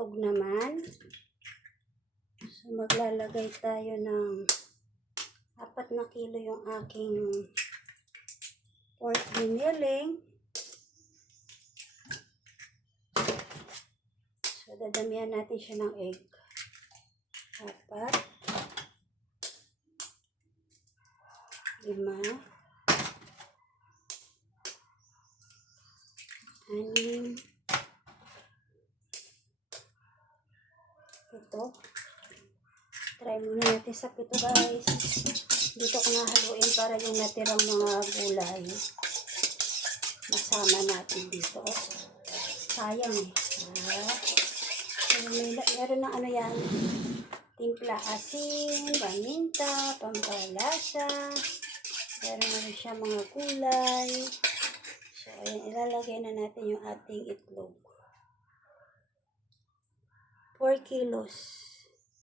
itlog naman. So, maglalagay tayo ng 4 na kilo yung aking pork giniling. So, dadamihan natin siya ng egg. 4, 5, 6, 7. Try muna natin sa 7, guys. Dito ko nahaluin para yung natirang mga gulay masama natin dito. Sayang eh. Meron na ano yan. Timpla asin, paminta, pampalasa. Meron na rin siya mga gulay. So, ayan, ilalagay na natin yung ating itlog. 4 kilos.